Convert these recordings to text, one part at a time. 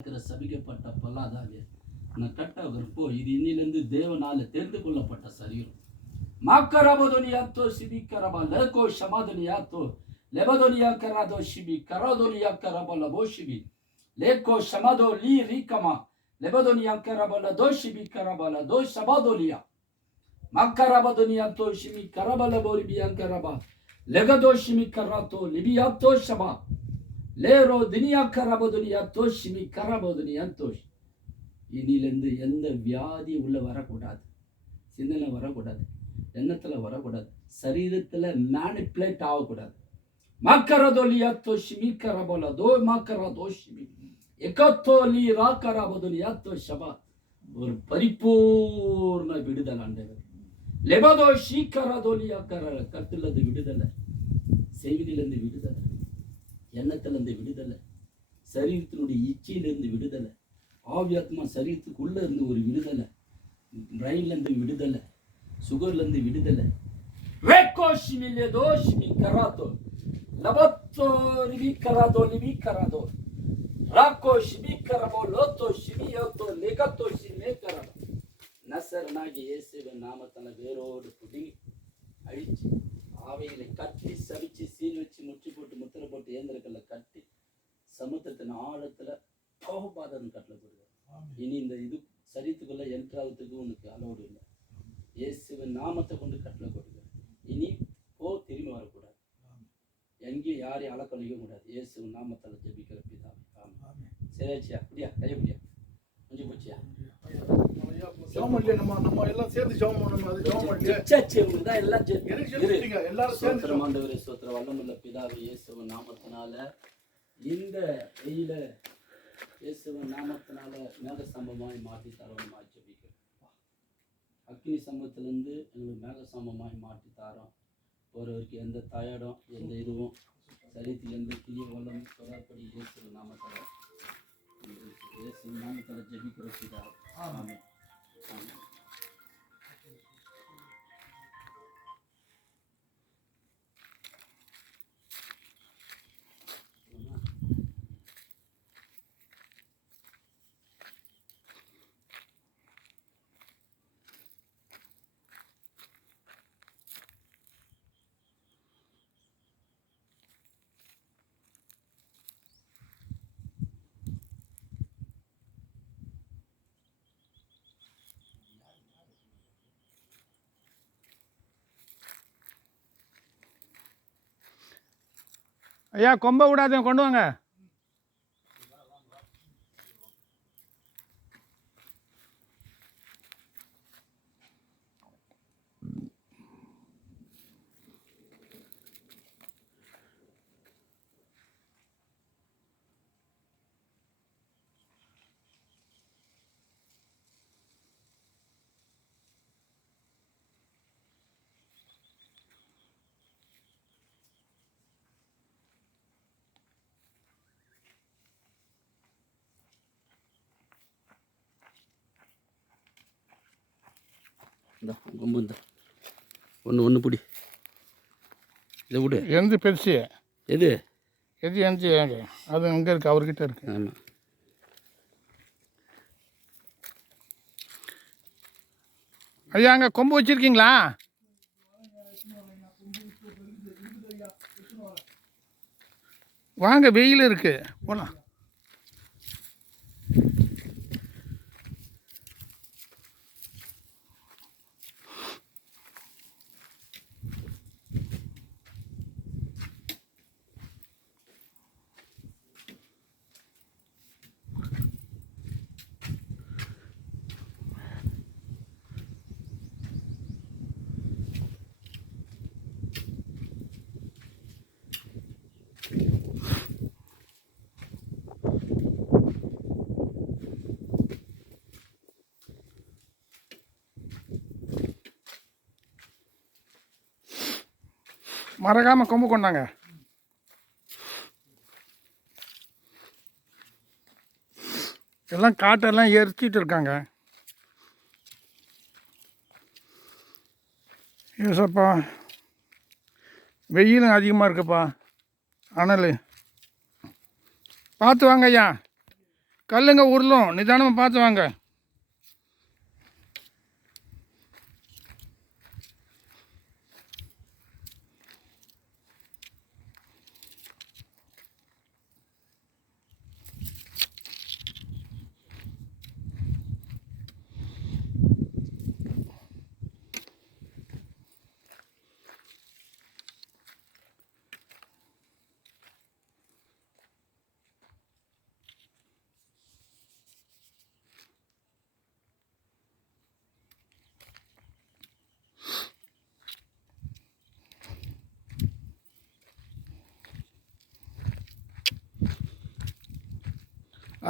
சபிக்கப்பட்ட பொல்லாதாவே நான் கட்டப்போ இது இன்னிலிருந்து தேவனால தெரிந்து கொள்ளப்பட்ட சரீரம். மாக்கரபதுனியாத்தோ சிபி கரபா லெகோ ஷமாதுனியாத்தோ லெபதுனியா கராதோ ஷிபி கராதுனியா கரபல போஷிபி லேகோ ஷமாதோ லீ ரீகமா லெபதுனியா கரபல தோ ஷிபி கரபல தோ ஷபாதோலியா மாக்கரபதுனியாத்தோ ஷிபி கரபல போரிபியா கரபா லெகதோ ஷிமி கராத்தோ லிபியாத்தோ ஷபா லேரோ துனியா கரபதுனியா தோஷிமி கரபதுனியா தோஷ். இனிலேருந்து எந்த வியாதி உள்ள வரக்கூடாது, சிந்தனை வரக்கூடாது, எண்ணத்துல வரக்கூடாது, சரீரத்துல மேனிப்புலேட் ஆகக்கூடாது. மக்கரதோலியா தோஷிமி கரபோல தோ மக்கரா தோஷிமி எக்கத்தோலி ரா கரபதுனியா தோஷபா. ஒரு பரிபூர்ண விடுதலை ஆண்டவர். லெபதோ ஷீக்கரதோலியா கர கத்துலது விடுதலை, செய்தியிலிருந்து விடுதலை, எண்ணத்திலிருந்து விடுதலை, சரீரத்தினுடைய இச்சையிலிருந்து விடுதலை, ஆவியாத்மா சரீரத்துக்குள்ள இருந்து ஒரு விடுதலை, பிரெயின்ல இருந்து விடுதலை, சுகர்ல இருந்து விடுதலை. நசரனாகிய இயேசுவின் நாமத்தால வேரோடு புடுங்கி அழிச்சு ஆவைகளை கட்டி சவிச்சு சீல் வச்சு முற்றி போட்டு முத்திரை போட்டு ஏந்திரக்கல்ல கட்டி சமுத்திரத்தின் ஆழத்துல கோபாதன் கட்டளை கொடுக்குறார். இனி இந்த இது சரீரத்துக்குள்ள என்ட்ராவதுக்கு உனக்கு அலோடு இல்லை. இயேசுவின் நாமத்தை கொண்டு கட்டளை கொடுக்குறார். இனி திரும்பி வரக்கூடாது, எங்கேயும் யாரையும் அளக்கொலையும் கூடாது. இயேசுவின் நாமத்தால ஜெபிக்கிற பிதாவே ஆமென். சரியாச்சியா? அப்படியா? கையப்படியா? கொஞ்சம் போச்சியா? இந்த வெயில இயேசுவின் நாமத்தினால மேக சம்பமாய் மாற்றி தரோமா ஜெபிக்கிறோம். அக்னி சம்பத்திலிருந்து எங்களுக்கு மேக சம்பமாய் மாற்றி தரோம். ஒருவருக்கு எந்த தயடம் எந்த இதுவும் சரீரத்தில் எந்த கிளிய வல்லம் சொல்லாப்படி இயேசுவின் நாமத்தால இயேசுவின் நாமத்தால ஜெபிக்கிற பிதாவே ஆமென். ஐயா கொம்ப விடாத கொண்டு வாங்க. கொம்பு இந்த ஒன்று பிடி, இதை விடு. எந்த பெருசு எது எது எந்த அது அங்கே இருக்குது, அவர்கிட்ட இருக்கு. ஆமாம். ஐயா அங்கே கொம்பு வச்சுருக்கீங்களா? வாங்க, வெயில் இருக்குது, போகலாம். மறக்காமல் கொம்பு கொண்டாங்க. எல்லாம் காட்டெல்லாம் எரிச்சிட்டு இருக்காங்க. ஏசப்பா, வெயிலும் அதிகமாக இருக்குப்பா, அனல். பார்த்து வாங்க ஐயா. கல்லுங்க உருளும், நிதானமாக பார்த்து வாங்க.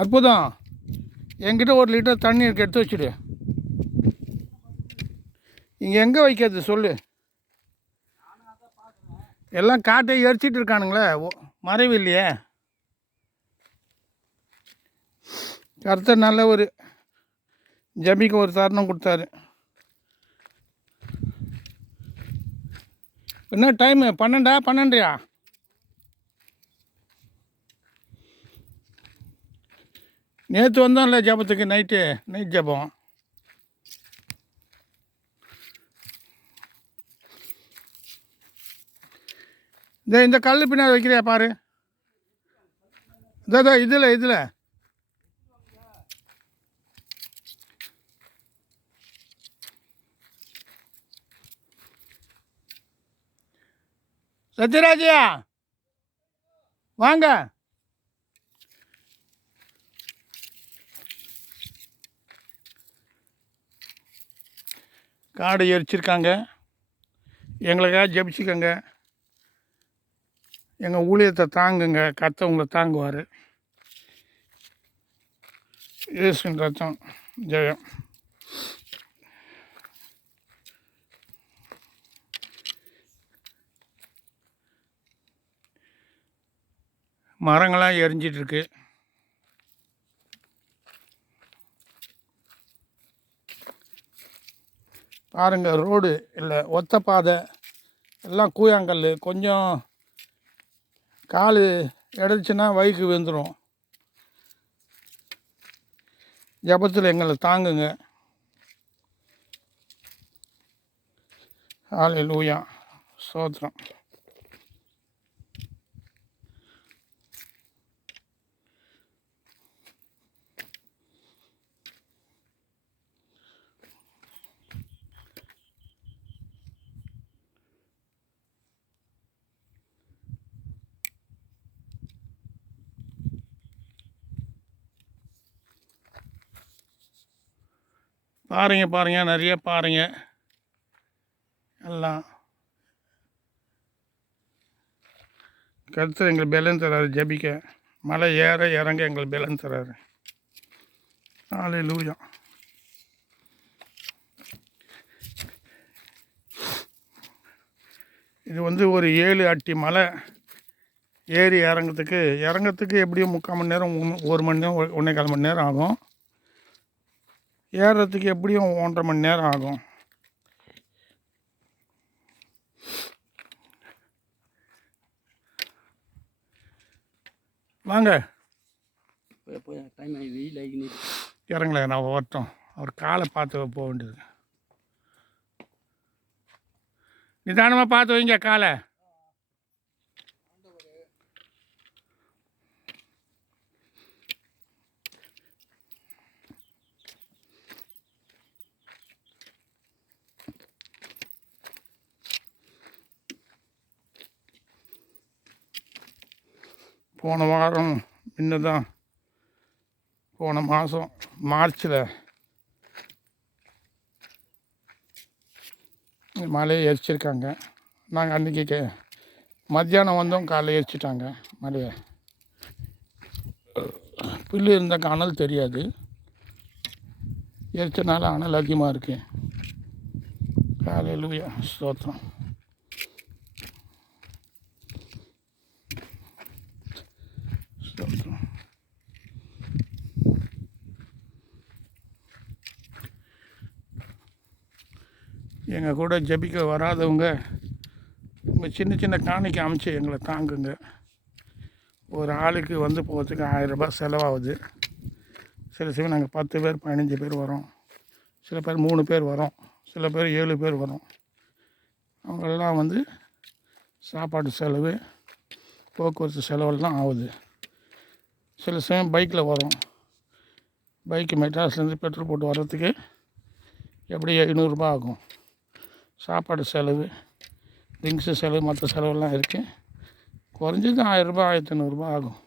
அற்புதம். என்கிட்ட 1 லிட்டர் தண்ணி இருக்கு, எடுத்து வச்சுடு. இங்கே எங்கே வைக்கிறது சொல்லு. எல்லாம் காட்டை எரிச்சிட்டு இருக்கானுங்களே, மறைவு இல்லையே. கர்த்தர் நல்ல ஒரு ஜபிக்கு ஒரு தருணம் கொடுத்தாரு. என்ன டைமு? 12:00 நேற்று வந்தோம்ல ஜபத்துக்கு, நைட் ஜபம். இந்த கல் பின்னாடி வைக்கிறியா பாரு. இதில் சத்யராஜியா வாங்க. காடை எரிச்சிருக்காங்க, எங்களுக்காக ஜபிச்சுக்கோங்க. எங்கள் ஊழியத்தை தாங்குங்க, கர்த்தர் உங்களை தாங்குவார். இயேசுவின் ரத்தம் ஜெயம். மரங்கள்லாம் எரிஞ்சிட்ருக்கு. பாருங்கள், ரோடு இல்லை, ஒத்த பாதை, எல்லாம் கூழாங்கல். கொஞ்சம் கால் எடுச்சுன்னா வயிக்கு விழுந்துடும். ஜபத்தில் எங்களை தாங்குங்க. ஹல்லேலூயா, ஸ்தோத்திரம். பாருங்க, நிறைய பாருங்க. எல்லாம் கர்த்தர் எங்களுக்கு பலன் தராரு. ஜபிக்க மலை ஏற இறங்க எங்களுக்கு பலன் தராரு. ஹல்லேலூயா. இது ஒரு 7 அடி மலை ஏறி இறங்கிறதுக்கு எப்படியும் 3/4 மணி நேரம், 1 மணி நேரம், 1.25 மணி நேரம் ஆகும். ஏறுறதுக்கு எப்படியும் 1.5 மணி நேரம் ஆகும். வாங்க, இறங்கல, நான் வரட்டும். அவர் காலை பார்த்து போக வேண்டியது. நிதானமாக பார்த்து வைங்க காலை. போன வாரம் இன்னதான் போன மாதம் மார்ச்சில் மலையை எரிச்சிருக்காங்க. நாங்கள் அன்றைக்கி மத்தியானம் வந்தோம், காலையில் எரிச்சிட்டாங்க மலையை. புல்லு இருந்தாக்க அனல் தெரியாது, எரிச்சனால அனல் அதிகமாக இருக்குது. ஹல்லேலூயா, ஸ்தோத்திரம். எங்கள் கூட ஜபிக்க வராதவங்க உங்கள் சின்ன காணிக்கை அமைச்சு எங்களை தாங்குங்க. ஒரு ஆளுக்கு போகிறதுக்கு 1000 ரூபாய் செலவாகுது. சில சமயம் நாங்கள் 10 பேர் 15 பேர் வரோம், சில பேர் 3 பேர் வரோம், சில பேர் 7 பேர் வரோம். அவங்களெல்லாம் வந்து சாப்பாடு செலவு, போக்குவரத்து செலவெல்லாம் ஆகுது. சில சமயம் பைக்கில் வரோம். பைக்கு மெட்ராஸ்லேருந்து பெட்ரோல் போட்டு வர்றதுக்கு எப்படி 700 ஆகும். சாப்பாடு செலவு, ட்ரிங்க்ஸு செலவு, மற்ற செலவெல்லாம் இருக்குது. குறைஞ்சது 1000 1500 ஆகும்.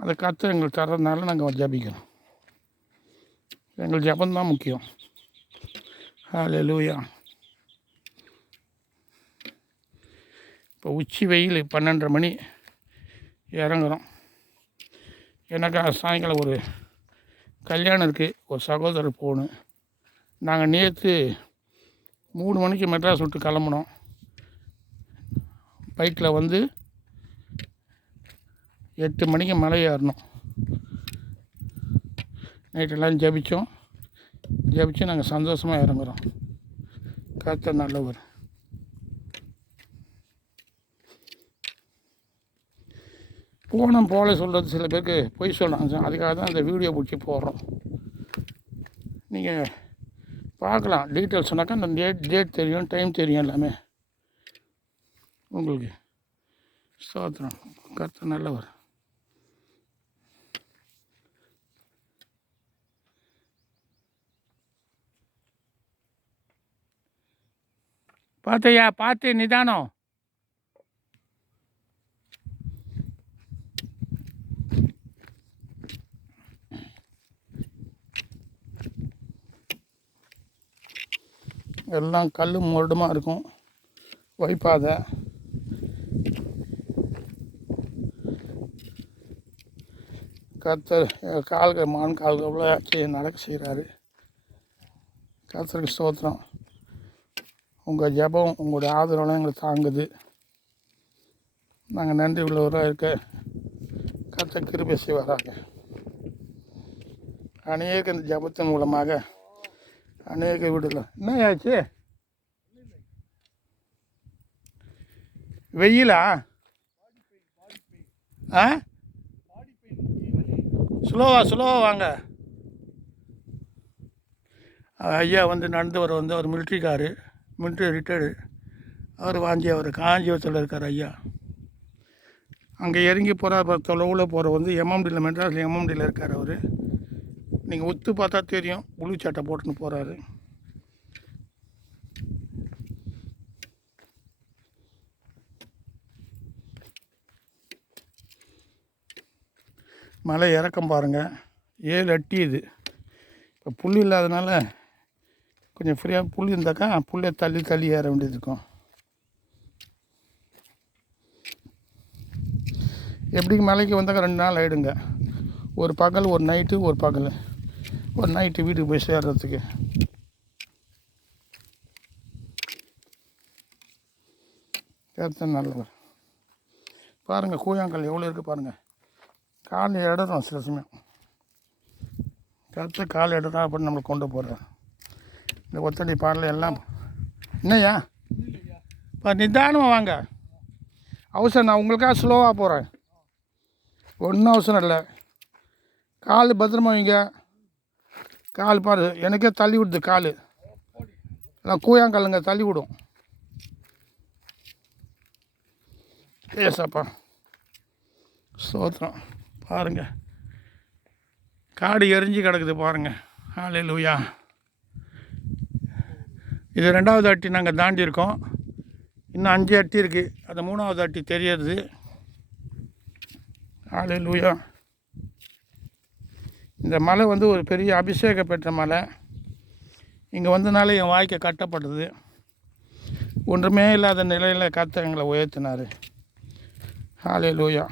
அந்த கர்த்தர் எங்களுக்கு தர்றதுனால நாங்கள் ஜெபிக்கிறோம். எங்கள் ஜெபந்தான் முக்கியம். ஹல்லேலூயா. இப்போ உச்சி வெயில் 12:30 மணி இறங்குறோம். எனக்கு சாயங்காலம் ஒரு கல்யாணம் இருக்குது, ஒரு சகோதரர் போகணும். நாங்கள் நேற்று 3 மணிக்கு மெட்ராஸ் விட்டு கிளம்புனோம். பைக்கில் வந்து 8 மணிக்கு மலை ஏறணும். நைட்டெல்லாம் ஜெபிச்சு நாங்கள் சந்தோஷமாக இறங்குறோம். கர்த்தர் நல்லவர். போனோம் போல சொல்கிறது சில பேருக்கு பொய் சொல்கிறாங்க. அதுக்காக தான் இந்த வீடியோ பிடிச்சி போடுறோம். நீங்கள் பார்க்கலாம், டீட்டெயில்ஸ் சொன்னாக்கா அந்த டேட் தெரியும், டைம் தெரியும் எல்லாமே உங்களுக்கு. ஸ்தோத்திரம். கர்த்தர் நல்லவர். பார்த்தையா, பார்த்து நிதானம். எல்லாம் கல் முரடுமாக இருக்கும், வைப்பாதை. கர்த்தர் கால்கள் மான் கால்கள் அவ்வளோ நடக்க செய்கிறாரு. கர்த்தருக்கு ஸ்தோத்திரம். உங்கள் ஜெபம், உங்களுடைய ஆதரவுலாம் எங்களை தாங்குது. நாங்கள் நன்றி உள்ளவராக இருக்க கர்த்தர் கிருபை செய்வாராக. அநேக இந்த ஜெபத்தின் மூலமாக அநேக வீடுல என்ன ஆச்சு? வெயிலா? ஆ, ஸ்லோவாக வாங்க. ஐயா வந்து நடந்தவர் வந்து அவர் மிலிட்ரிக்காரு, மிலிட்ரி ரிட்டையர்டு. அவர் காஞ்சிபுரத்தில் இருக்கார் ஐயா. அங்கே இறங்கி போகிற தொலைவில் போகிற வந்து எம்எம்டியில், மெட்ராஸில் எம்எம்டியில் இருக்கார் அவர். நீங்கள் ஒத்து பார்த்தா தெரியும், புளு சட்டை போட்டுன்னு போகிறாரு. மலை இறக்கம் பாருங்கள், 7 அடி இது. இப்போ புல் இல்லாதனால கொஞ்சம் ஃப்ரீயாக, புல் இருந்தாக்கா புல்லை தள்ளி ஏற வேண்டியது இருக்கும். எப்படி மலைக்கு வந்தாக்கா 2 நாள் ஆகிடுங்க. ஒரு பகல் ஒரு நைட்டு, ஒரு நைட்டு வீட்டுக்கு போய் சேர்றதுக்கு. கர்த்தர் நல்லவர். பாருங்கள் கூழாங்கல் எவ்வளோ இருக்குது பாருங்கள். கால் இடறோம் சில சமயம். கர்த்தர் கால் இடறா அப்படின்னு நம்மளை கொண்டு போகிறார். இந்த ஒத்தடி பாடல எல்லாம் என்னய்யா நிதானமாக வாங்க. அவசரம், நான் உங்களுக்காக ஸ்லோவாக போகிறேன். ஒன்றும் அவசரம் இல்லை. கால் பத்திரமா வைங்க. கால் பாரு, எனக்கே தள்ளி விடுது கால். எல்லாம் கூழாங்கல்லுங்க, தள்ளி விடும். ஏசாப்பா ஸ்தோத்திரம். பாருங்கள், காடு எரிஞ்சு கிடக்குது பாருங்கள். ஹல்லேலூயா. இது 2வது அட்டி நாங்கள் தாண்டி இருக்கோம். இன்னும் 5 அட்டி இருக்குது. அது 3வது அட்டி தெரியுது. ஹல்லேலூயா. இந்த மலை வந்து ஒரு பெரிய அபிஷேக பெற்ற மலை. இங்கே வந்தனால என் வாழ்க்கை கட்டப்பட்டது. ஒன்றுமே இல்லாத நிலையில் கர்த்தர் எங்களை உயர்த்தினார். ஹல்லேலூயா.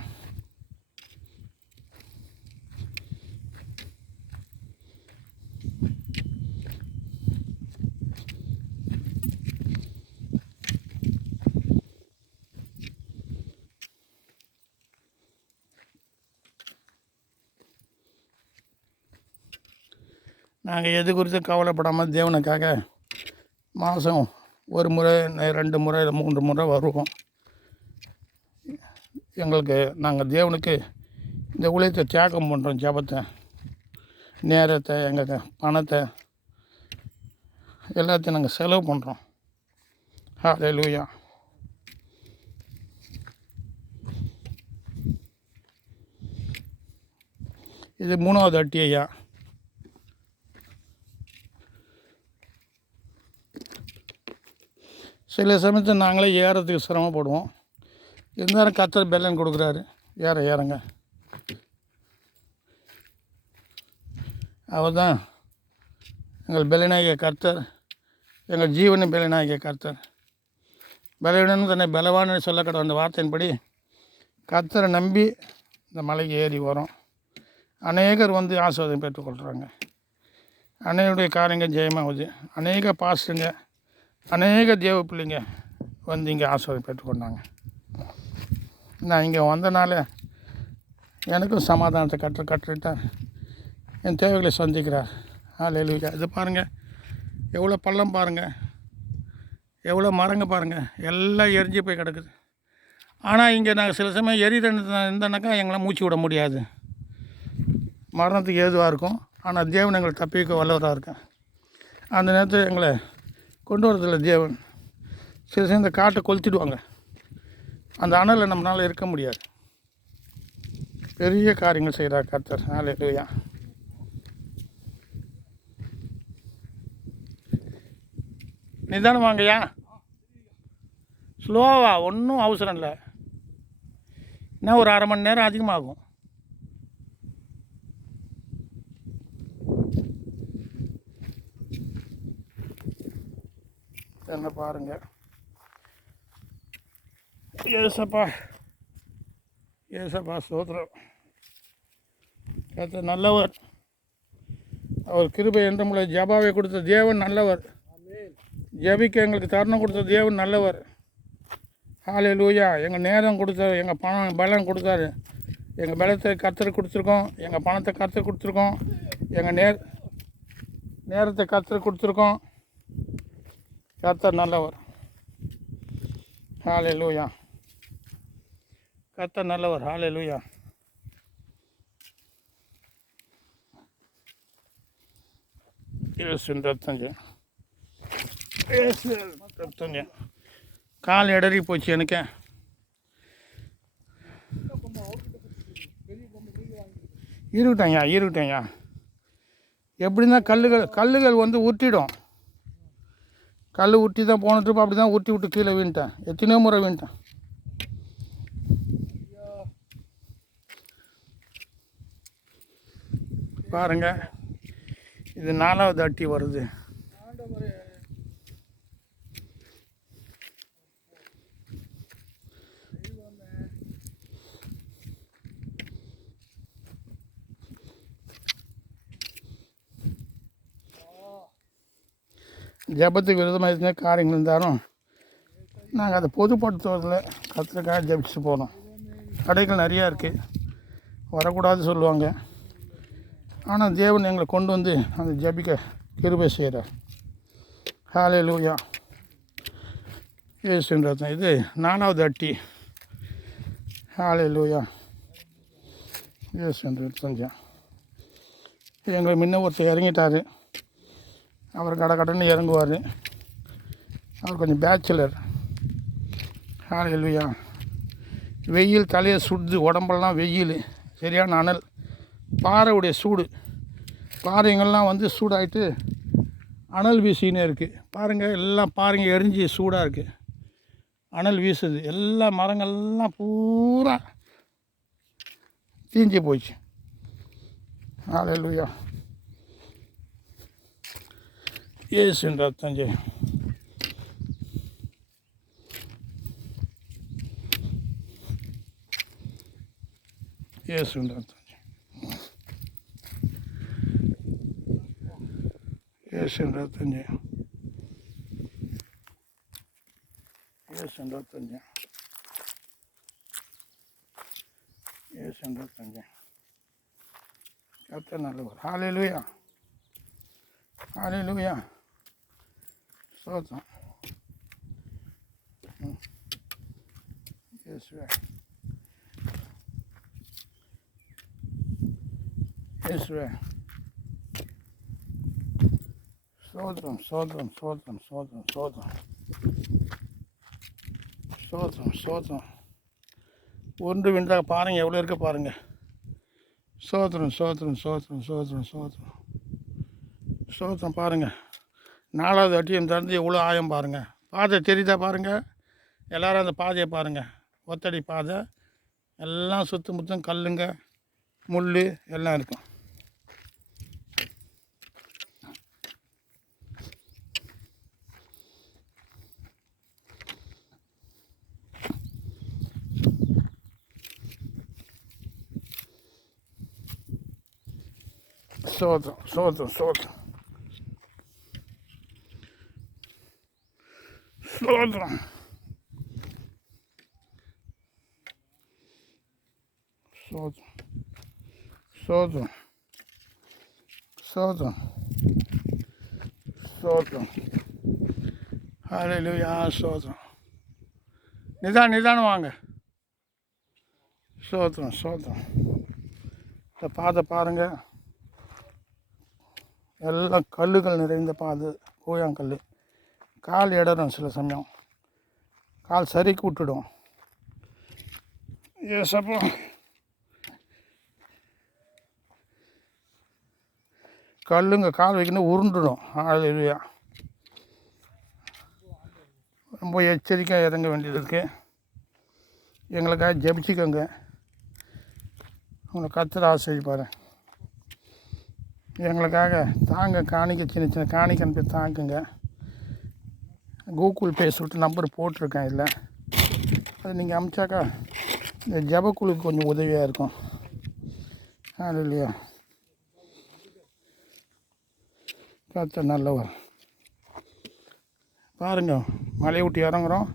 நாங்கள் எது குறித்து கவலைப்படாமல் தேவனுக்காக மாதம் 1 முறை, 2 முறை, 3 முறை வருவோம். எங்களுக்கு நாங்கள் தேவனுக்கு இந்த ஊழியத்தை தியாகம் பண்ணுறோம். ஜபத்தை நேரத்தை, எங்கள் பணத்தை எல்லாத்தையும் நாங்கள் செலவு பண்ணுறோம். ஹல்லேலூயா. இது 3வது அட்டி ஐயா. சில சமயத்தில் நாங்களே ஏறத்துக்கு சிரமப்படுவோம். இருந்தாலும் கர்த்தர் பெலன் கொடுக்குறாரு. ஏறங்க. அவர் தான் எங்கள் பெலனாகிய கர்த்தர், எங்கள் ஜீவனின் பெலனாகிய கர்த்தர். பலவீனன்னு தன்னை பலவான்னு சொல்லக்கூட அந்த வார்த்தையின்படி கர்த்தரை நம்பி இந்த மலைக்கு ஏறி வரோம். அநேகர் வந்து ஆசீர்வாதம் பெற்றுக்கொள்கிறாங்க. அநேகருடைய காரியங்கள் ஜெயமாகுது. அநேக பாஸ்டருங்க, அநேக தேவ பிள்ளைங்க வந்து இங்கே ஆசீர்வாதம் பெற்றுக்கொண்டாங்க. நான் இங்கே வந்தனால எனக்கும் சமாதானத்தை கற்றுட்டார். என் தேவைகளை சந்திக்கிறார். ஹல்லேலூயா. இது பாருங்கள், எவ்வளோ பள்ளம் பாருங்கள், எவ்வளோ மரங்க பாருங்கள், எல்லாம் எரிஞ்சு போய் கிடக்குது. ஆனால் இங்கே நாங்கள் சில சமயம் இருந்தோன்னாக்கா எங்களால் மூச்சு விட முடியாது, மரணத்துக்கு ஏதுவாக இருக்கும். ஆனால் தேவன் எங்களை தப்பிக்க வல்லவராக இருக்கேன். அந்த நேரத்தில் எங்களை கொண்டு வரதில்லை தேவன். சில சமயம் இந்த காட்டை கொளுத்திடுவாங்க. அந்த அனலில் நம்மளால் இருக்க முடியாது. பெரிய காரியங்கள் செய்கிறார் கர்த்தர். ஹல்லேலூயா. நிதானம் வாங்கய்யா, ஸ்லோவா, ஒன்றும் அவசரம் இல்லை. இன்னும் ஒரு 1/2 மணி நேரம் அதிகமாகும். என்ன பாருங்க. ஏசப்பா ஸ்தோத்திரம். கர்த்தர் நல்லவர். அவர் கிருபை என்றும் ஜபாவை கொடுத்த தேவன் நல்லவர். ஜெபிக்க எங்களுக்கு தருணம் கொடுத்த தேவன் நல்லவர். ஹல்லேலூயா. எங்கள் நேரம் கொடுத்தாரு, எங்கள் பலம் கொடுத்தாரு. எங்கள் பலத்தை கர்த்தர் கொடுத்துருக்கோம், எங்கள் பணத்தை கர்த்தர் கொடுத்துருக்கோம், எங்கள் நேரத்தை கர்த்தர் கொடுத்துருக்கோம். கர்த்தர் நல்லவர். ஹல்லேலூயா. கர்த்தர் நல்லவர். ஹல்லேலூயா. ரத்தங்க கால் இடறி போச்சு எனக்கு. இருக்கட்டேங்க. எப்படின்னா கல்லுகள் வந்து உருட்டிடும். கல் உருட்டி தான் போன ட்ரிப் அப்படி தான் உருட்டி விட்டு கீழே வீணிட்டேன். எத்தனையோ முறை வீணிட்டேன். பாருங்க, இது 4வது அட்டி வருது. ஜபத்துக்கு விரதமாக இருந்த காரியங்கள் இருந்தாலும் நாங்கள் அதை பொதுப்படுத்துவதில் கர்த்தருக்காக ஜபிச்சு போகிறோம். தடைகள் நிறையா இருக்குது, வரக்கூடாது சொல்லுவாங்க. ஆனால் தேவன் எங்களை கொண்டு வந்து அந்த ஜபிக்க கிருபை செய்கிறார். ஹல்லேலூயா. ஏசுன்றது இது 4வது அட்டி. ஹல்லேலூயா. ஏசுன்றது கொஞ்சம் எங்களை முன்ன ஒருத்தர் இறங்கிட்டார். அவர் கடன்னு இறங்குவார். அவர் கொஞ்சம் பேச்சுலர். ஹல்லேலூயா. வெயில் தலையை சுடுது, உடம்பெல்லாம் வெயில், சரியான அனல், பாறையுடைய சூடு. பாறைங்கள்லாம் வந்து சூடாகிட்டு அனல் வீசினே இருக்குது. பாருங்கள், எல்லாம் பாறைங்க எரிஞ்சு சூடாக இருக்குது, அனல் வீசுது. எல்லா மரங்கள்லாம் பூரா தீஞ்சு போச்சு. ஹல்லேலூயா. இயேசுவின் ரத்தம் ஜெயம். இயேசுவின் ரத்தம் ஜெயம். இயேசுவின் ரத்தம் ஜெயம். இயேசுவின் ரத்தம் ஜெயம். இயேசுவின் ரத்தம் ஜெயம். கர்த்தர் நல்லவர். ஹல்லேலூயா. ஹல்லேலூயா. ஸ்தோத்திரம். இயேசுவே. இயேசுவே. சோதரம் சோதரம் சோதரம் சோதரம் சோதரம் சோதரம் சோதரம் ஒன்று விண்டா பாருங்கள், எவ்வளோ இருக்க பாருங்கள். சோதரம் சோதரம் சோதரம் சோதரம் சோதரம் சோதரம் பாருங்கள். 4வது அட்டியம் திறந்து எவ்வளோ ஆயம் பாருங்கள். பாதை தெரியுதா பாருங்கள். எல்லோரும் அந்த பாதையை பாருங்கள். ஒத்தடி பாதை எல்லாம் சுற்று முற்றும் கல்லுங்க முள் எல்லாம் இருக்கும். சோதரம் சோதரம் சோதரம் சோதரம் சோதரம் சோதரம் சோதரம் சோதரம் ஹல்லேலூயா சோதரம். நிதானம் வாங்க. சோதரம் சோதரம். இந்த பாதை பாருங்கள், எல்லாம் கல்லுகள் நிறைந்த பாதை, கூழாங்கல். கால் இடரும், சில சமயம் கால் சரிக்கு விட்டுடும். ஏசப்பா கல்லுங்க கால் வைக்கணும் உருண்டுடும். ஹல்லேலூயா. ரொம்ப எச்சரிக்கையாக இறங்க வேண்டியது இருக்குது. எங்களுக்காக ஜெபிச்சுக்கோங்க. உங்களை கர்த்தர் ஆசீர்வதிப்பார். எங்களுக்காக தாங்க காணிக்க, சின்ன சின்ன காணிக்க அனுப்பி தாங்குங்க. கூகுள் பே சொல்லிட்டு நம்பர் போட்டிருக்கேன் இதில். அது நீங்கள் அனுப்பிச்சாக்கா இந்த ஜபக்குழுக்கு கொஞ்சம் உதவியாக இருக்கும். இல்லையா? கர்த்தர் நல்லவர். பாருங்கள், மலையை விட்டு இறங்குறோம்,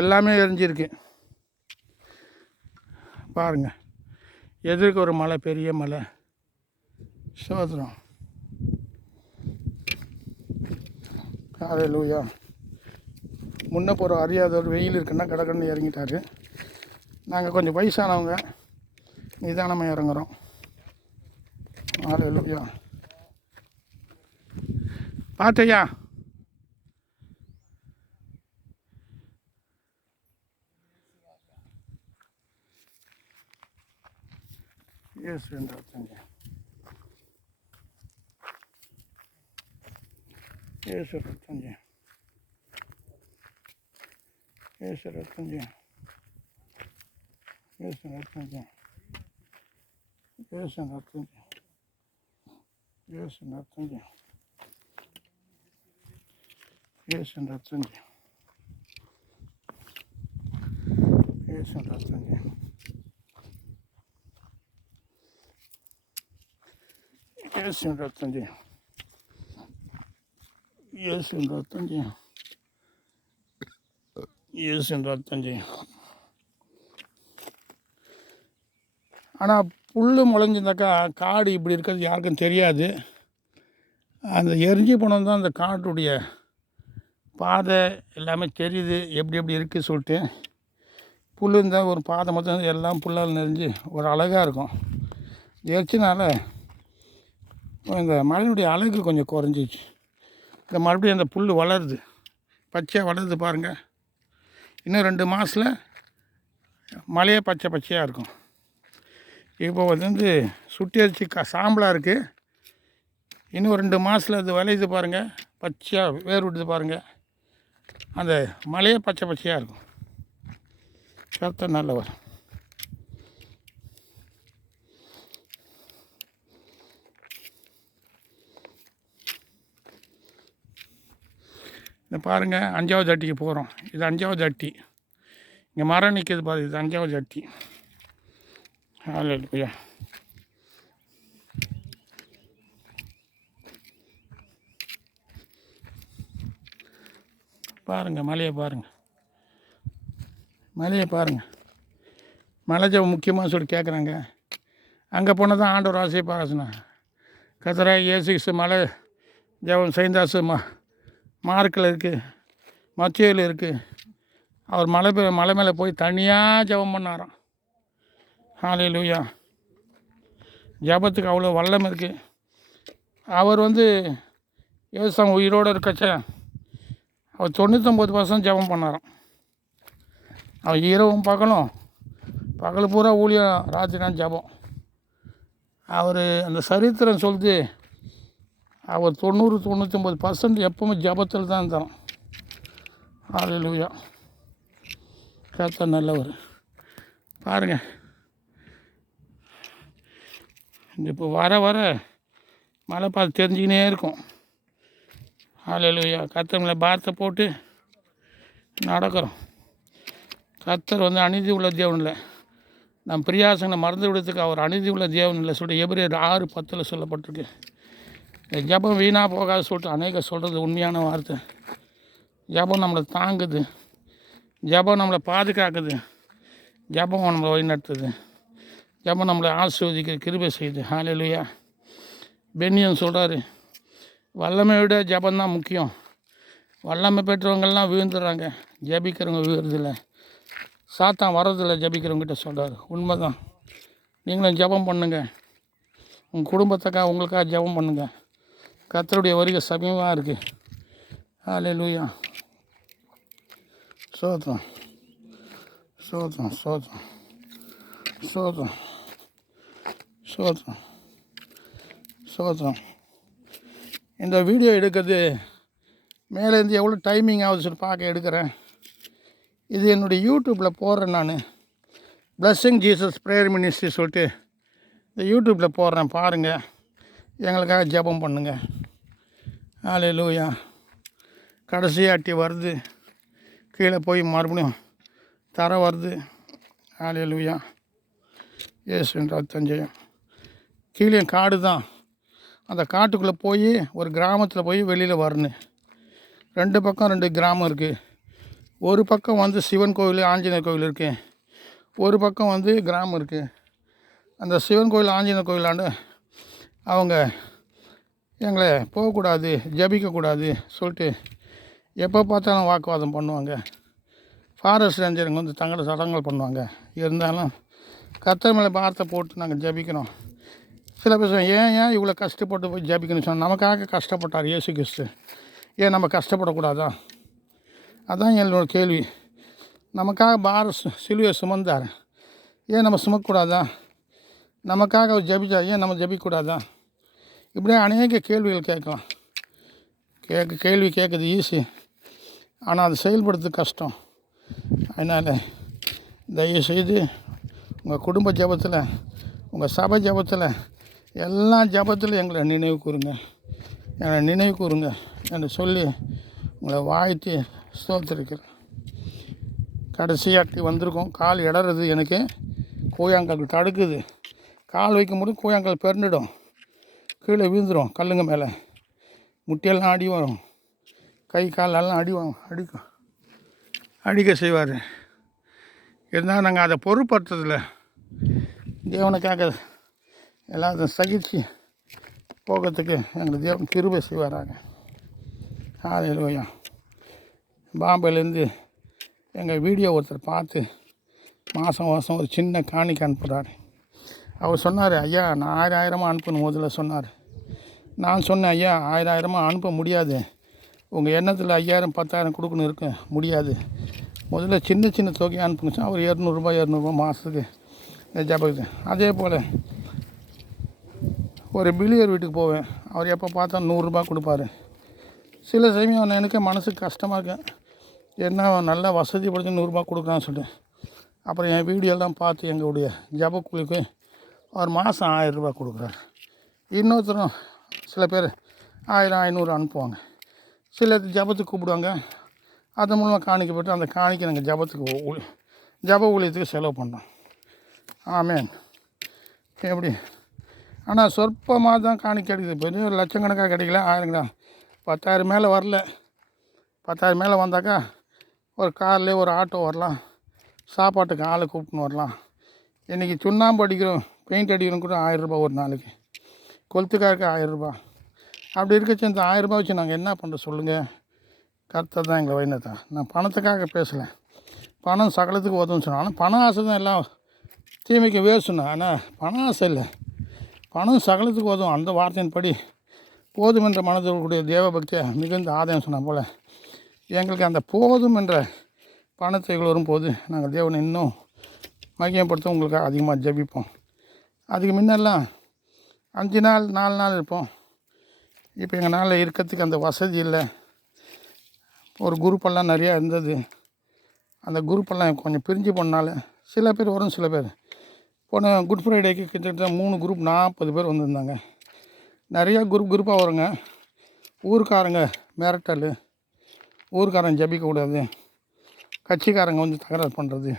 எல்லாமே எரிஞ்சிருக்கு. பாருங்கள், எதிர்க்க ஒரு மலை, பெரிய மலை. சோதரம். ஹல்லேலூயா. முன்ன போகிற அறியாத ஒரு வெயில் இருக்குன்னா கடற்கன்னு இறங்கிட்டாரு. நாங்கள் கொஞ்சம் வயசானவங்க, நிதானமாக இறங்குறோம். ஹல்லேலூயா. பார்த்தையா? இயேசு ரத்தங்க, இயேசு ரத்தங்க, இயேசு ரத்தங்க, இயேசு ரத்தங்க, இயேசு ரத்தங்க, இயேசு ரத்தங்க, இயேசு ரத்தங்க, இயேசு ரத்தங்க, இயேசு ரத்தங்க, இயேசு ரத்தங்க, இயேசு ரத்தங்க. ஆனால் புல் முளைஞ்சிருந்தாக்கா காடு இப்படி இருக்கிறது யாருக்கும் தெரியாது. அந்த எரிஞ்சு போனது தான் அந்த காட்டுடைய பாதை எல்லாமே தெரியுது, எப்படி எப்படி இருக்குது சொல்லிட்டு. புல் இருந்தால் ஒரு பாதை மொத்தம் எல்லாம் புல்லால் நிறைஞ்சு ஒரு அழகாக இருக்கும். எரிச்சினால இந்த மழையினுடைய அழகு கொஞ்சம் குறைஞ்சிச்சு. இந்த மறுபடியும் அந்த புல் வளருது, பச்சையாக வளருது பாருங்கள். இன்னும் 2 மாதத்தில் மழையே பச்சை பச்சையாக இருக்கும். இப்போ வந்து சுட்டி அரிசி சாம்பலாக இருக்குது. இன்னும் 2 மாதத்தில் அது விளையுது பாருங்கள், பச்சையாக வேர் விடுது பாருங்கள். அந்த மலையே பச்சை பச்சையாக இருக்கும். கர்த்தர் நல்லவர். இந்த பாருங்கள், 5வது அட்டிக்கு போகிறோம். இது 5வது அட்டி. இங்கே மரம் நிற்கிது பாரு, இது 5வது அட்டி. ஹல்லேலூயா. பாருங்கள், மலையை பாருங்கள், மலையை பாருங்கள். மலை ஜெபம் முக்கியமாக சொல்லி கேட்குறாங்க. அங்கே போனால் தான் ஆண்டவர் ஆசையை பாராசினா. கர்த்தராகிய இயேசு கிறிஸ்து மலை ஜெபம் செய்தாசு மார்க்கில் இருக்குது, மத்தியில் இருக்குது. அவர் மலை மேலே போய் தனியாக ஜெபம் பண்ணாராம். ஹல்லேலூயா. ஜெபத்துக்கு அவ்வளோ வல்லம் இருக்குது. அவர் ஏசுசாமி உயிரோடு இருக்கச்ச அவர் 99% ஜெபம் பண்ணாராம். அவன் இரவும் பகல் பூரா ஊழியம், ராத்திரி நான் ஜெபம். அவர் அந்த சரித்திரம் சொல்லுது, அவர் 99% எப்பவுமே ஜெபத்தில் தான் தரோம். ஹல்லேலூயா. கர்த்தர் நல்லவர். பாருங்கள், இப்போ வர மழை பார்த்து தெரிஞ்சுக்கினே இருக்கும். ஹல்லேலூயா. கர்த்தர் மேலே பாரத்தை போட்டு நடக்கிறோம். கர்த்தர் அநீதி உள்ள தேவன் இல்லை. நம் பிரியாசங்களை மறந்து விடுறதுக்கு அவர் அநீதி உள்ள தேவன் இல்லை சொல்லிட்டு எபிரேயர் 6:10 சொல்லப்பட்டிருக்கு. இந்த ஜெபம் வீணாக போகாத சொல்லிட்டு அநேக சொல்கிறது உண்மையான வார்த்தை. ஜெபம் நம்மளை தாங்குது, ஜெபம் நம்மளை பாதுகாக்குது, ஜெபம் நம்மளை வழிநடத்துது, ஜெபம் நம்மளை ஆசீர்வதிக்கிற கிருபை செய்யுது. ஹல்லேலூயா. பென்னியன் சொல்கிறாரு, வல்லமை விட ஜெபந்தான் முக்கியம். வல்லமை பெற்றவங்கள்லாம் விழுந்துடுறாங்க, ஜெபிக்கிறவங்க விழுறதில்லை. சாத்தான் வர்றதில்லை ஜெபிக்கிறவங்ககிட்ட சொல்கிறார். உண்மை தான். நீங்களும் ஜெபம் பண்ணுங்கள், உங்கள் குடும்பத்துக்காக உங்களுக்காக ஜெபம் பண்ணுங்கள். கர்த்தருடைய வருகை சமீபமாக இருக்குது. ஹல்லேலூயா. சோத்திரம் சோத்திரம் சோத்திரம் சோத்திரம் சோத்திரம் சோத்திரம். இந்த வீடியோ எடுக்கிறது மேலேருந்து எவ்வளோ டைமிங் ஆகுது சொல்லி பார்க்க எடுக்கிறேன். இது என்னுடைய யூடியூப்பில் போடுறேன். நான் பிளஸ்ஸிங் ஜீசஸ் ப்ரேயர் மினிஸ்ட்ரி சொல்லிட்டு இந்த யூடியூப்பில் போடுறேன். பாருங்கள், எங்களுக்காக ஜெபம் பண்ணுங்கள். ஹல்லேலூயா. கடைசியாட்டி வருது, கீழே போய் மறுபடியும் தர வருது. ஹல்லேலூயா. இயேசுவின் ரத்தம் ஜெயம். கீழே காடு தான். அந்த காட்டுக்குள்ளே போய் ஒரு கிராமத்தில் போய் வெளியில் வரணும். 2 பக்கம் 2 கிராமம் இருக்குது. ஒரு பக்கம் சிவன் கோவில், ஆஞ்சநேயர் கோவில் இருக்குது. ஒரு பக்கம் கிராமம் இருக்குது. அந்த சிவன் கோவில், ஆஞ்சநேயர் கோவிலாண்டு அவங்க எங்களை போகக்கூடாது, ஜபிக்கக்கூடாது சொல்லிட்டு எப்போ பார்த்தாலும் வாக்குவாதம் பண்ணுவாங்க. ஃபாரஸ்ட் ரேஞ்சருங்க தங்களோட சடங்குகள் பண்ணுவாங்க. இருந்தாலும் கர்த்தர் மேலே பாரத்தை போட்டு நாங்கள் ஜபிக்கிறோம். சில பேர் ஏன் இவ்வளோ கஷ்டப்பட்டு போய் ஜபிக்கணும்னு சொன்னால், நமக்காக கஷ்டப்பட்டார் இயேசு கிறிஸ்து, ஏன் நம்ம கஷ்டப்படக்கூடாதா? அதான் என்னோட கேள்வி. நமக்காக சிலுவையை சுமந்தார், ஏன் நம்ம சுமக்கக்கூடாதா? நமக்காக அவர் ஜபிச்சார், ஏன் நம்ம ஜபிக்கக்கூடாதா? இப்படியே அநேக கேள்விகள் கேட்கலாம். கேள்வி கேட்குறது ஈஸி, ஆனால் அது செயல்படுறது கஷ்டம். அதனால் தயவுசெய்து உங்கள் குடும்ப ஜபத்தில், உங்கள் சபை ஜபத்தில், எல்லா ஜபத்திலும் எங்களை நினைவு கூறுங்க என்று சொல்லி உங்களை வாழ்த்தி ஸ்தோத்திரிக்கிறேன். கடைசியாட்டி வந்திருக்கோம். கால் இடறது, எனக்கு கூழாங்கல் தடுக்குது. கால் வைக்க முடியும், கூழாங்கல் பெருந்துடும், கீழே விழுந்துடும். கல்லுங்க மேலே முட்டியெல்லாம் அடி வரும், கை காலெல்லாம் அடிக்க செய்வார். இருந்தால் நாங்கள் அதை பொருட்படுத்துறதில்ல. தேவனுக்காக எல்லாத்தையும் சகிச்சு போகிறதுக்கு எங்களுக்கு தேவன் கிருபை செய்வாராங்க. ஹல்லேலூயா. பாம்பேலேருந்து எங்கள் வீடியோ ஒருத்தர் பார்த்து மாதம் ஒரு சின்ன காணிக்கை அனுப்புகிறார். அவர் சொன்னார், ஐயா நான் 1000 அனுப்பணும் முதல்ல சொன்னார். நான் சொன்னேன், ஐயா 1000 அனுப்ப முடியாது, உங்கள் எண்ணத்தில் 5000 10,000 கொடுக்கணும் இருக்க முடியாது, முதல்ல சின்ன தொகையை அனுப்புங்க. அவர் 200 மாதத்துக்கு ஜபத்துக்கு. அதே போல் ஒரு பில்லியர் வீட்டுக்கு போவேன், அவர் எப்போ பார்த்தா 100 கொடுப்பாரு. சில சமயம் எனக்கு மனசுக்கு கஷ்டமாக இருக்கு, என்ன நல்ல வசதிப்படுத்தி 100 கொடுக்குறான்னு சொல்லிட்டு. அப்புறம் என் வீடியோலாம் பார்த்து எங்களுடைய ஜபக்குழுக்கு அவர் மாதம் 1000 கொடுக்குறாரு. இன்னொருத்தரும் சில பேர் 1000 500 அனுப்புவாங்க. சில ஜபத்துக்கு கூப்பிடுவாங்க, அது மூலமாக காணிக்க போய்ட்டு அந்த காணிக்கை நாங்கள் ஜப ஊழியத்துக்கு செலவு பண்ணோம். ஆமேன். எப்படி? ஆனால் சொற்பமாக தான் காணிக்கை கிடைக்குது. பெரிய லட்சக்கணக்காக கிடைக்கல, 1000 10,000 மேலே வரல. 10,000 மேலே வந்தாக்கா ஒரு கார்லேயே ஒரு ஆட்டோ வரலாம், சாப்பாட்டுக்கு ஆளை கூப்பிட்டுன்னு வரலாம். இன்றைக்கி சுண்ணாம்பு அடிக்கிறோம், பெயிண்ட் அடிக்கிறோம் கூட 1000 ரூபா ஒரு நாளைக்கு, கொளுத்துக்காருக்கு 1000 ரூபா. அப்படி இருக்கச்சு இந்த 1000 ரூபா வச்சு நாங்கள் என்ன பண்ணுற சொல்லுங்கள்? கர்த்தர் தான் எங்களை வைனதா. நான் பணத்துக்காக பேசலை, பணம் சகலத்துக்கு உதவும் சொன்னேன். ஆனால் பண ஆசை தான் எல்லாம் தீமைக்கு வேறு சொன்னேன். ஆனால் பண ஆசை இல்லை, பணம் சகலத்துக்கு உதவும். அந்த வார்த்தையின் படி போதும் என்ற மனதோடைய தேவபக்தியை மிகுந்த ஆதாயம் சொன்ன போல் எங்களுக்கு அந்த போதும் என்ற பணத்தைகள் வரும்போது நாங்கள் தேவனை இன்னும் மகிமைப்படுத்த உங்களுக்கு அதிகமாக ஜெபிப்போம். அதுக்கு முன்னெல்லாம் 5 நாள் 4 நாள் இருப்போம். இப்போ எங்களால் இருக்கிறதுக்கு அந்த வசதி இல்லை. ஒரு குரூப்பெல்லாம் நிறையா இருந்தது. அந்த குரூப்பெல்லாம் கொஞ்சம் பிரிஞ்சு போனால சில பேர் வரும், சில பேர் போன குட் ஃப்ரைடேக்கு கிட்டத்தட்ட 3 குரூப் 40 பேர் வந்திருந்தாங்க. நிறையா குரூப்பாக வருங்க. ஊருக்காரங்க மிரட்டல், ஊருக்காரங்க ஜபிக்கக்கூடாது, கட்சிக்காரங்க வந்து தகராறு பண்ணுறது,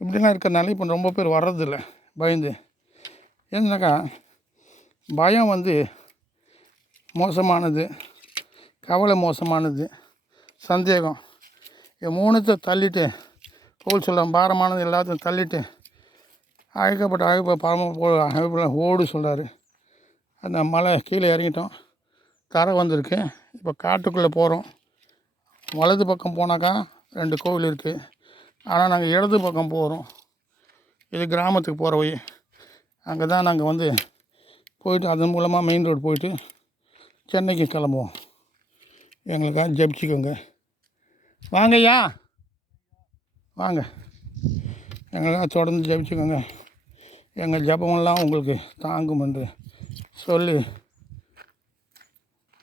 இப்படிலாம் இருக்கிறனால இப்போ ரொம்ப பேர் வர்றதில்ல பயந்து. ஏன்னாக்கா பயம் வந்து மோசமானது, கவலை மோசமானது, சந்தேகம், இது 3த்தை தள்ளிட்டு பவுல் சொல்ல பாரமானது எல்லாத்தையும் தள்ளிட்டு அழைக்கப்பட்ட ஓடு சொல்கிறாரு. அந்த மலை கீழே இறங்கிட்டோம், தரை வந்திருக்கு. இப்போ காட்டுக்குள்ளே போகிறோம். வலது பக்கம் போனாக்கா 2 கோவில் இருக்குது. ஆனால் நாங்கள் இடது பக்கம் போகிறோம். இது கிராமத்துக்கு போகிற வழி. அங்கே தான் நாங்கள் வந்து போயிட்டு அதன் மூலமாக மெயின் ரோடு போயிட்டு சென்னைக்கு கிளம்புவோம். எங்களுக்காக ஜெபிச்சுக்கோங்க. வாங்கய்யா, வாங்க, எங்களுக்காக தொடர்ந்து ஜெபிச்சுக்கோங்க. எங்கள் ஜெபமெல்லாம் உங்களுக்கு தாங்கும் என்று சொல்லி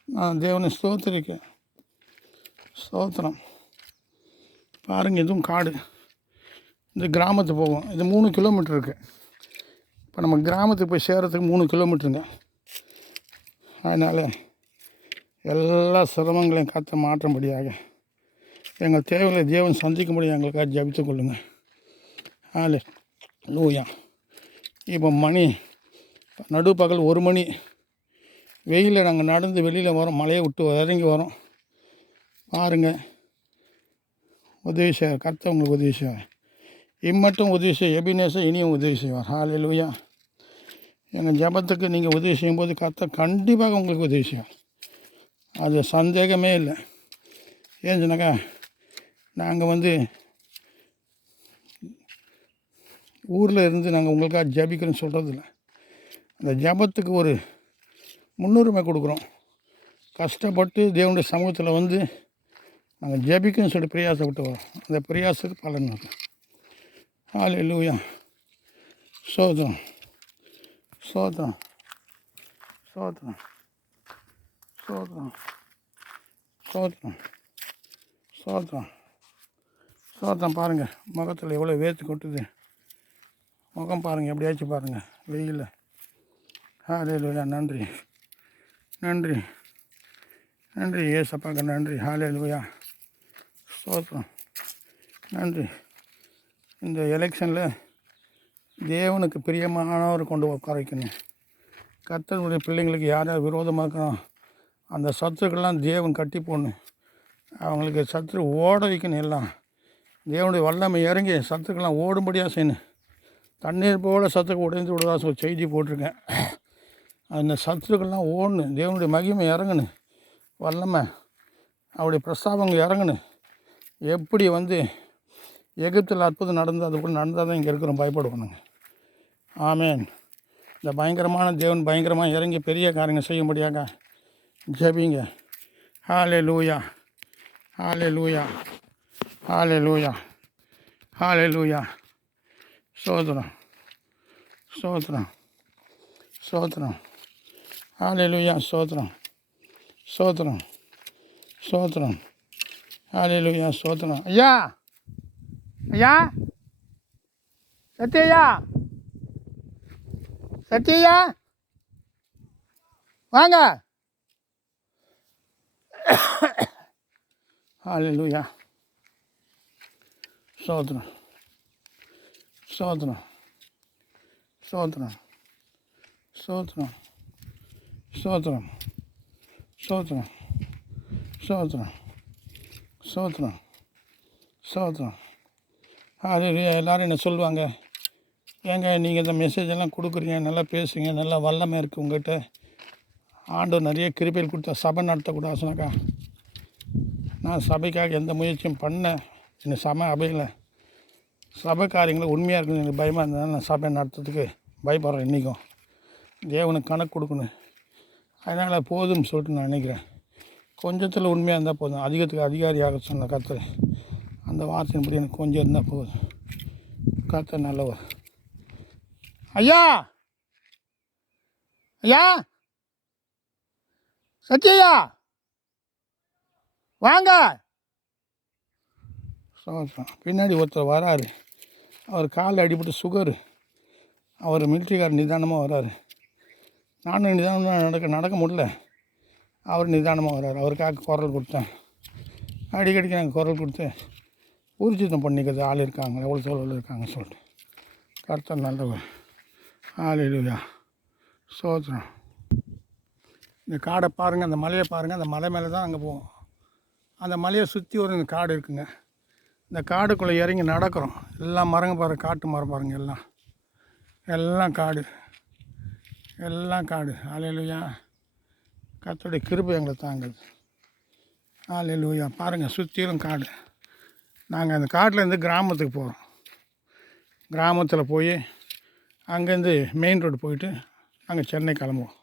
நான் தேவனை ஸ்தோத்திரிக்கேன். ஸ்தோத்திரம். பாருங்கள், இதுவும் காடு. இந்த கிராமத்துக்கு போகும். இது 3 கிலோமீட்டர் இருக்குது. இப்போ நம்ம கிராமத்துக்கு போய் சேர்கிறதுக்கு 3 கிலோமீட்டருங்க. அதனால் எல்லா சிரமங்களையும் காத்த மாற்றும்படியாக எங்கள் தேவைகளை தேவன் சந்திக்கும்படி எங்களுக்காக ஜபித்து கொள்ளுங்கள். ஹல்லேலூயா. இப்போ மணி நடுப்பகல் 1 மணி. வெயிலில் நாங்கள் நடந்து வெளியில் வரோம், மலையை விட்டு இறங்கி வரோம். பாருங்கள், உதவி செய்வார் கர்த்தர், உங்களுக்கு உதவி செய்வார். இம்மட்டும் உதவி செய்ய எபினேசர் இனியும் உதவி செய்வார். ஹல்லேலூயா. எங்கள் ஜபத்துக்கு நீங்கள் உதவி செய்யும்போது கர்த்தர் கண்டிப்பாக உங்களுக்கு உதவி செய்வார். அது சந்தேகமே இல்லை. ஏன்னு சொன்னாக்கா நாங்கள் வந்து ஊரில் இருந்து நாங்கள் உங்களுக்காக ஜபிக்கிறோன்னு சொல்கிறதில்ல. அந்த ஜபத்துக்கு ஒரு முன்னுரிமை கொடுக்குறோம். கஷ்டப்பட்டு தேவனுடைய சமூகத்தில் வந்து நாங்கள் ஜபிக்கணும்னு சொல்லி பிரயாசப்பட்டு வரோம். அந்த பிரயாசத்துக்கு பலன் வரும். ஹல்லேலூயா. ஸ்தோத்திரம், ஸ்தோத்திரம், ஸ்தோத்திரம், ஸ்தோத்திரம், ஸ்தோத்திரம், ஸ்தோத்திரம், ஸ்தோத்திரம். பாருங்கள், முகத்தில் எவ்வளோ வேர்த்து கொட்டுது. முகம் பாருங்கள், எப்படியாச்சும் பாருங்கள் வெயிலில். ஹல்லேலூயா. நன்றி, நன்றி, நன்றி ஏசப்பாங்க, நன்றி. ஹல்லேலூயா. ஸ்தோத்திரம், நன்றி. இந்த எலெக்ஷனில் தேவனுக்கு பிரியமானவர் கொண்டு உட்கார வைக்கணும். கர்த்தருடைய பிள்ளைங்களுக்கு யார் யார் விரோதமாக இருக்கிறோம் அந்த சத்துருக்கெல்லாம் தேவன் கட்டி போடணும். அவங்களுக்கு சத்துரு ஓட வைக்கணும். எல்லாம் தேவனுடைய வல்லமை இறங்கி சத்துருக்கெல்லாம் ஓடும்படியாக செய்யணும். தண்ணீர் போல் சத்துக்கு உடைந்து விடுவதா சொல்லி செய்தி போட்டிருக்கேன். அந்த சத்துருக்கெல்லாம் ஓடணும். தேவனுடைய மகிமை இறங்கணும். வல்லமை அவருடைய பிரஸ்தாபங்கள் இறங்கணும். எப்படி வந்து எகிப்தில் அற்புதம் நடந்து அது போல் நடந்தால் தான் இங்கே இருக்கிறோம், பயப்படுவானுங்க. ஆமேன். இந்த பயங்கரமான தேவன் பயங்கரமாக இறங்கி பெரிய காரியங்கள் செய்யும்படியாக ஜெபிங்க. ஹல்லேலூயா, ஹல்லேலூயா, ஹல்லேலூயா, ஹல்லேலூயா. ஸ்தோத்திரம், ஸ்தோத்திரம், ஸ்தோத்திரம். ஹல்லேலூயா. ஸ்தோத்திரம், ஸ்தோத்திரம், ஸ்தோத்திரம். ஹல்லேலூயா. ஸ்தோத்திரம். ஐயா, ஐயா, சத்யா, சத்யா, வாங்க. ஹல்லேலூயா. ஸ்தோத்திரம், ஸ்தோத்திரம், ஸ்தோத்திரம், ஸ்தோத்திரம், ஸ்தோத்திரம், ஸ்தோத்திரம், ஸ்தோத்திரம், ஸ்தோத்திரம், ஸ்தோத்திரம். ஹல்லேலூயா. எல்லோரும் என்ன சொல்லுவாங்க, ஏங்க நீங்கள் இந்த மெசேஜ் எல்லாம் கொடுக்குறீங்க, நல்லா பேசுங்க, நல்லா வல்லமை இருக்குது உங்கள்கிட்ட, ஆண்டவர் நிறைய கிருபைகள் கொடுத்தா சபை நடத்தக்கூடாது சொன்னாக்கா நான் சபைக்காக எந்த முயற்சியும் பண்ணேன். எனக்கு சபை அபையில் சபை காரியங்களை உண்மையாக இருக்குன்னு எனக்கு பயமாக இருந்ததுனால நான் சபை நடத்துறதுக்கு பயப்படுறேன். இன்றைக்கும் தேவனுக்கு கணக்கு கொடுக்கணும். அதனால் போதும்னு சொல்லிட்டு நான் நினைக்கிறேன். கொஞ்சத்தில் உண்மையாக இருந்தால் போதும். அதிகத்துக்கு அதிகாரியாக சொன்ன கர்த்தர் அந்த வார்த்தையின்படி எனக்கு கொஞ்சம் இருந்தால் போதும். கர்த்தர் நல்லவர். ஐயா ஐயா சத்யா வாங்க. பின்னாடி ஒருத்தர் வராரு. அவர் காலில் அடிபட்டு சுகரு. அவர் மிலிட்ரிக்கார் நிதானமாக வராரு. நானும் நிதானமாக நடக்க முடியல. அவர் நிதானமாக வர்றார். அவருக்காக குரல் கொடுத்தேன். அடிக்கடிக்கு நாங்கள் குரல் கொடுத்து ஊர்ஜிதம் பண்ணிக்கிறது ஆள் இருக்காங்க, எவ்வளோ சோழல் இருக்காங்க சொல்லிட்டு. கர்த்தர் நல்லவர். ஹல்லேலூயா. ஸ்தோத்திரம். இந்த காடை பாருங்கள், அந்த மலையை பாருங்கள். அந்த மலை மேலே தான் அங்கே போவோம். அந்த மலையை சுற்றி ஒரு இந்த காடு இருக்குங்க. இந்த காடுக்குள்ளே இறங்கி நடக்கிறோம். எல்லாம் மரங்க பாருங்கள், காட்டு மரம் பாருங்கள். எல்லாம் காடு, எல்லாம் காடு. ஹல்லேலூயா. கர்த்தருடைய கிருபை எங்களை தாங்குது. ஹல்லேலூயா. பாருங்கள், சுற்றிலும் காடு. நாங்கள் அந்த காட்டிலேருந்து கிராமத்துக்கு போகிறோம். கிராமத்தில் போய் அங்கேருந்து மெயின் ரோடு போயிட்டு அங்கே சென்னை கிளம்புவோம்.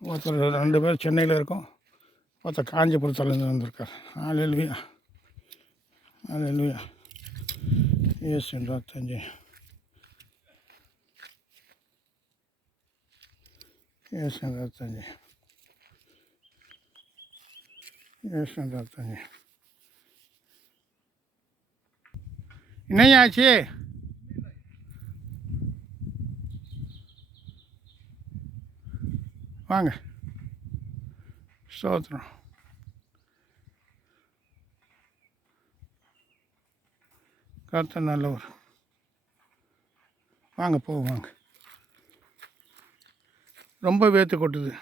ஒருத்தர் 2 பேர் சென்னையில் இருக்கோம். ஒருத்தர் காஞ்சிபுரத்துலேருந்து வந்திருக்கார். ஹல்லேலூயா. ஹல்லேலூயா. இயேசு 25 இயேசு 25 இயேசு 25 என்னையாச்சு? வாங்க. ஸ்தோத்திரம். கர்த்தர் நல்லவர். வாங்க வாங்க. ரொம்ப வேர்த்து கொட்டுது.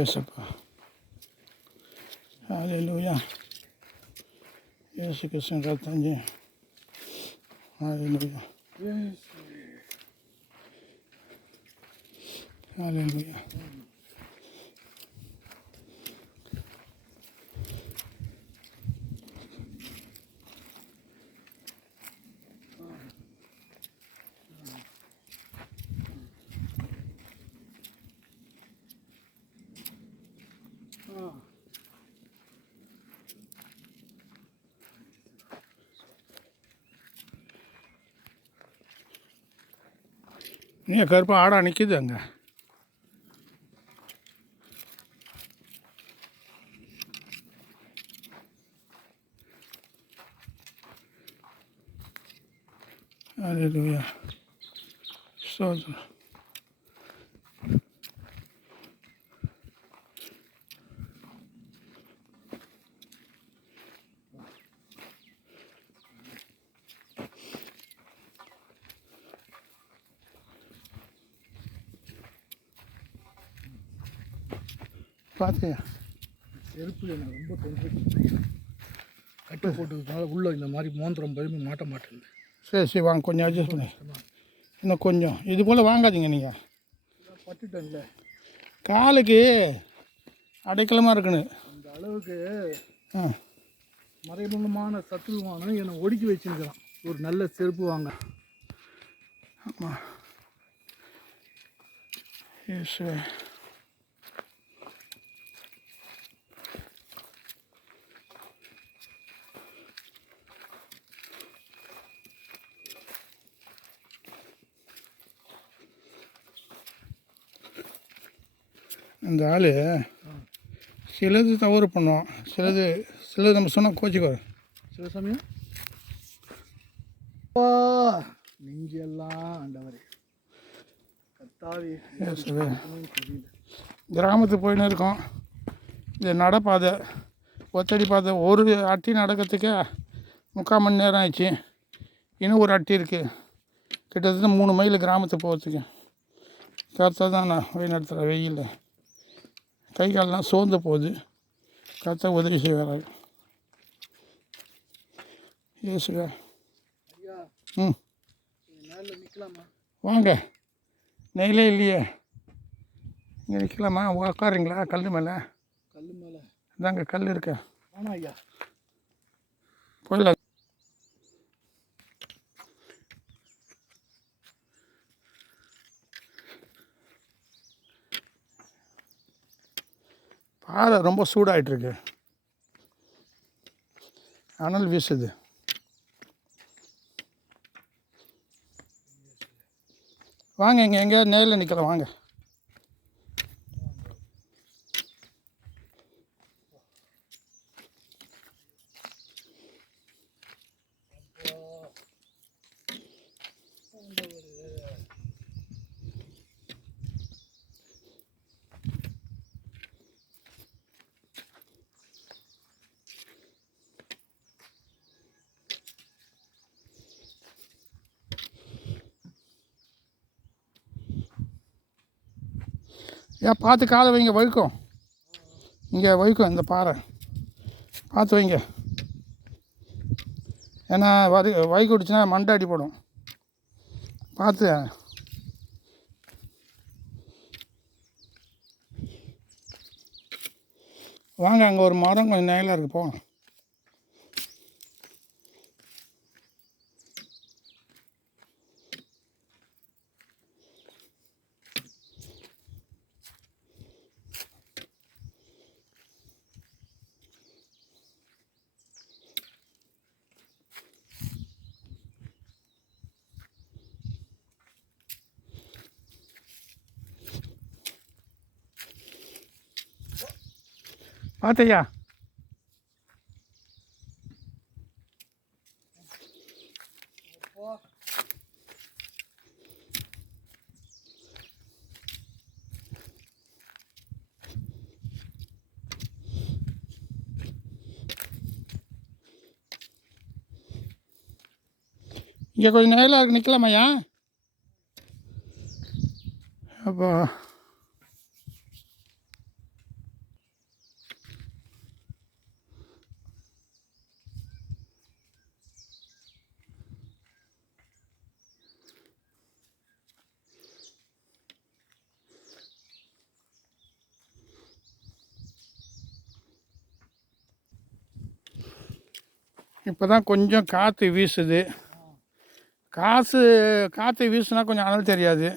ஏசப்பா. ஹல்லேலூயா. இயேசு கிறிஸ்துவின் ரத்தம். ஹல்லேலூயா. ஹல்லேலூயா. நீங்கள் கருப்பா ஆடா நிற்கிது அங்கே. ஹல்லேலூயா. ஸ்தோத்திரம். பார்த்தியா? செருப்பு எனக்கு ரொம்ப தொந்தரவு. கட்டு போட்டதுனால உள்ளே இந்த மாதிரி மோந்திரம் பயமே மாட்ட மாட்டேங்குது. சரி வாங்க, கொஞ்சம் அட்ஜஸ்ட் பண்ணு. இன்னும் கொஞ்சம் இது போல் வாங்காதீங்க. நீங்கள் பட்டுட்டேன்ல, காலுக்கு அடைக்கலமாக இருக்குன்னு அந்த அளவுக்கு மறைமுகமான சத்துருவான என்னை ஒடுக்கி வச்சுருக்கிறான். ஒரு நல்ல செருப்பு வாங்க. ஆமாம். எஸ். அந்த ஆள் சிலது தவறு பண்ணுவோம், சிலது நம்ம சொன்னால் கோச்சிக்குவார். சில சமயம் நெஞ்செல்லாம் ஆண்டவரே கத்தாவே தெரியல. கிராமத்துக்கு போயின்னு இருக்கோம். இது நடப்பாதை, ஒத்தடி பாதை. ஒரு அட்டி நடக்கிறதுக்கே 3/4 மணி நேரம் ஆயிடுச்சு. இன்னும் ஒரு அட்டி இருக்குது. கிட்டத்தட்ட 3 மைல் கிராமத்துக்கு போகிறதுக்கு. கரெக்டாக தான் நான் வழிநடத்துகிற வெயிலில் கை காலெலாம் சோர்ந்து போகுது. கர்த்தர் உதவி செய்வார். ஏசுங்க. வாங்க. நெய்லே இல்லையே, இங்கே நிற்கலாமா? உட்காருங்களா? கல் மேலே இதாங்க கல் இருக்க. போயிடலாம். பாறை ரொம்ப சூடாகிட்டுருக்கு, அனல் வீசுது. வாங்க இங்கே எங்கேயாவது நேரில் நிற்கலாம் வாங்க. ஏன் பார்த்து காலை வைங்க, வழுக்கும். இங்கே வழுக்கும் இந்த பாறை, பார்த்து வைங்க. ஏன்னா வழுக்கி விட்டுச்சுன்னா மண்டை அடிப்படும், பார்த்து. வாங்க, அங்கே ஒரு மரம் கொஞ்சம் நேரில் இருக்குது, போங்க. பார்த்தையா? இங்கே கொஞ்சம் நேரில் இருக்கு, நிற்கலாமையா? அப்போ இப்போ தான் கொஞ்சம் காற்று வீசுது. காற்று வீசுனா கொஞ்சம் அனல் தெரியாது.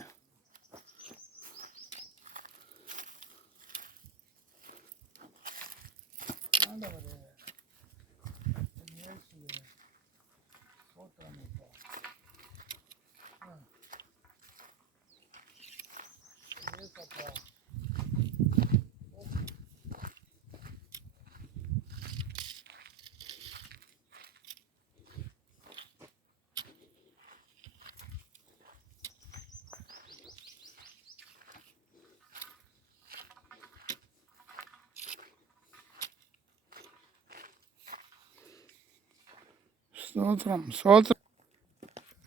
சோத்திரம்.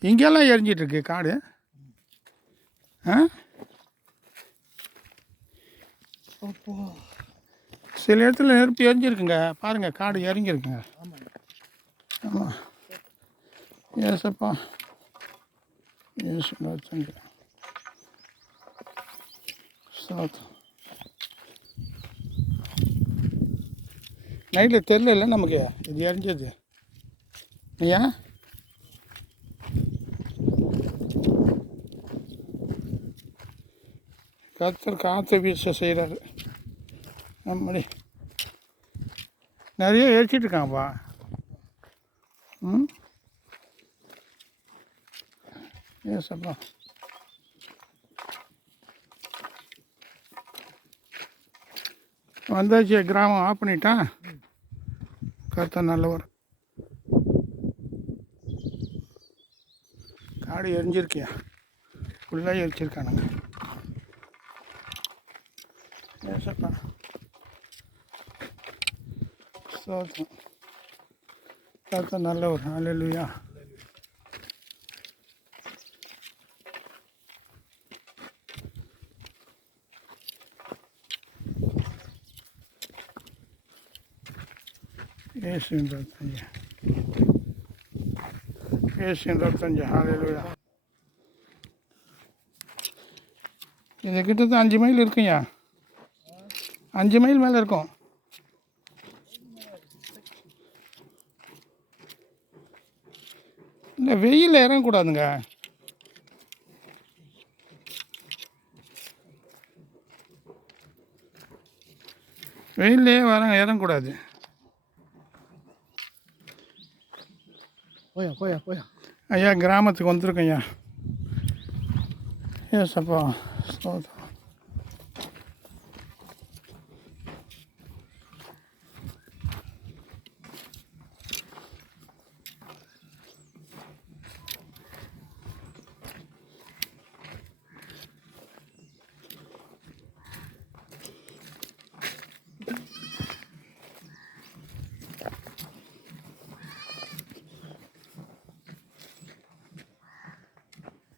இங்கெல்லாம் எரிஞ்சிட்ருக்கு காடு. சில இடத்துல நெருப்பு எரிஞ்சிருக்குங்க, பாருங்கள், காடு இறங்கியிருக்குங்க. ஆமாம், ஏசப்பா, ஏசு நைட்டில் தெரியல நமக்கு இது எரிஞ்சது. ஐயா, கர்த்தர் காற்று வீச செய்கிறாரு. நம்மடி நிறைய எரிச்சிட்டு இருக்காங்கப்பா. ஏசப்பா, வந்தாச்சு, கிராமம் ஆஃப் பண்ணிட்டான். கர்த்தர் நல்லவர். காடு எரிஞ்சிருக்கியா, ஃபுல்லாக எரிச்சிருக்கானுங்க. ஏசப்பா, சோத்திரம். கர்த்தர் நல்லவர். அல்லேலூயா. இயேசுவின் ரத்தம், இயேசுவின் ரத்தம். ஹல்லேலூயா. இது கிட்டத்தட்ட 5 மைல் இருக்குங்க. 5 மைல் மேலே இருக்கும். இல்லை, வெயிலில் இறங்கக்கூடாதுங்க. வெயிலே வர இறங்கக்கூடாது. போயா போயா போயா. ஐயா கிராமத்துக்கு வந்திருக்கேன் ஐயா. ஏசப்பா ஸ்தோத்திரம்.